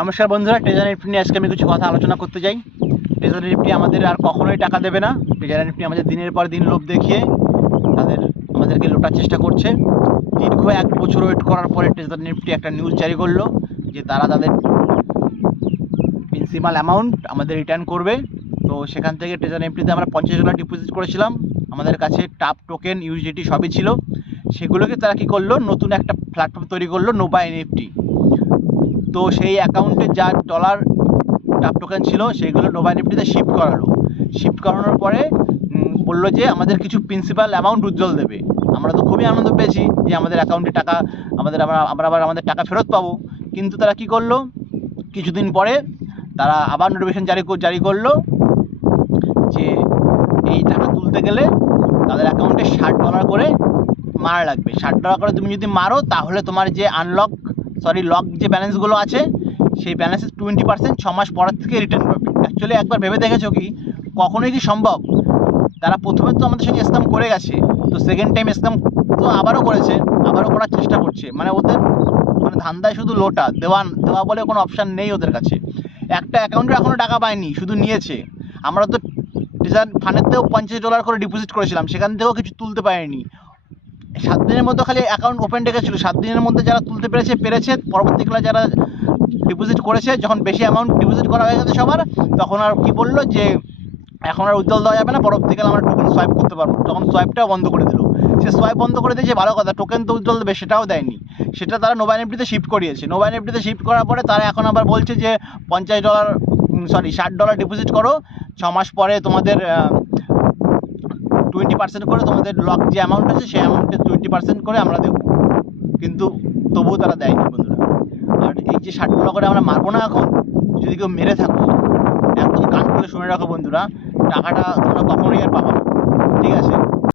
নমস্কার বন্ধুরা, treasury Nifty নিয়ে আজকে আমি কিছু কথা আলোচনা করতে চাই। ট্রেজারি নিফটি আমাদের আর কখনোই টাকা দেবে না। ট্রেজারি নিফটি আমাদের দিনের পর দিন লোভ দেখিয়ে আমাদেরকে লুটার চেষ্টা করছে। দীর্ঘ 1 বছর ওয়েট করার পরে ট্রেজারি নিফটি একটা নিউজ জারি করলো যে তারা তাদের প্রিন্সিপাল অ্যামাউন্ট আমাদের রিটার্ন করবে। তো সেখান থেকে ট্রেজারি নিফটিতে আমরা $50 ডিপোজিট করেছিলাম, আমাদের কাছে টাপ টোকেন ইউএসডিটি সবই ছিল। সেগুলোকে তারা কী করলো, নতুন একটা প্ল্যাটফর্ম তৈরি করলো, নোভা এনএফটি। তো সেই অ্যাকাউন্টে যা ডলার টাপ টোকেন ছিল সেইগুলো নোভা এনএফটিতে শিফট করালো। শিফট করানোর পরে বললো যে আমাদের কিছু প্রিন্সিপাল অ্যামাউন্ট উজ্জ্বল দেবে। আমরা তো খুবই আনন্দ পেয়েছি যে আমাদের অ্যাকাউন্টে টাকা আমরা আবার আমাদের টাকা ফেরত পাবো। কিন্তু তারা কি করলো, কিছুদিন পরে তারা আবার নোটিফিকেশন জারি করলো যে এই টাকা তুলতে গেলে তাদের অ্যাকাউন্টে $60 করে মারা লাগবে। $60 করে তুমি যদি মারো তাহলে তোমার যে লক যে ব্যালেন্সগুলো আছে সেই ব্যালেন্সের 20% 6 মাস পর থেকে রিটার্ন পাবে। অ্যাকচুয়ালি একবার ভেবে দেখেছো কি কখনোই কি সম্ভব? তারা প্রথমে তো আমাদের সঙ্গে স্ক্যাম করে গেছে, তো সেকেন্ড টাইম স্ক্যাম তো আবারও করার চেষ্টা করছে। মানে ওদের ধান্দায় শুধু দেওয়া বলে কোনো অপশান নেই ওদের কাছে। একটা অ্যাকাউন্টে এখনও টাকা পায়নি, শুধু নিয়েছে। আমরা তো ট্রেজারি ফান্ডেতেও $50 করে ডিপোজিট করেছিলাম, সেখান থেকেও কিছু তুলতে পারিনি। 7 দিনের মধ্যে খালি অ্যাকাউন্ট ওপেন রেখেছিল। 7 দিনের মধ্যে যারা তুলতে পেরেছে। পরবর্তীকালে যারা ডিপোজিট করেছে, যখন বেশি অ্যামাউন্ট ডিপোজিট করা হয়ে গেছে সবার, তখন আর কি বললো যে এখন আর উজ্জ্বল দেওয়া যাবে না, পরবর্তীকালে আমরা টোকেন সোয়াইপ করতে পারবো। তখন সোয়াইপটাও বন্ধ করে দিল। সে সোয়াইপ বন্ধ করে দিয়েছে ভালো কথা, টোকেন তো উজ্জ্বল দেবে সেটাও দেয়নি। সেটা তারা নোভা এনএফটিতে শিফট করিয়েছে। নোভা এনএফটিতে শিফট করার পরে তারা এখন আবার বলছে যে $60 ডিপোজিট করো, 6 মাস পরে তোমাদের 20% করে তোমাদের লক যে অ্যামাউন্ট আছে সেই অ্যামাউন্টের 20% করে আমরা দেবো। কিন্তু তবুও তারা দেয়নি বন্ধুরা। আর এই যে $60 করে আমরা মারবো না এখন, যদি কেউ মেরে থাকো একদম কান খুলে শুনে রাখো বন্ধুরা, টাকাটা তোমরা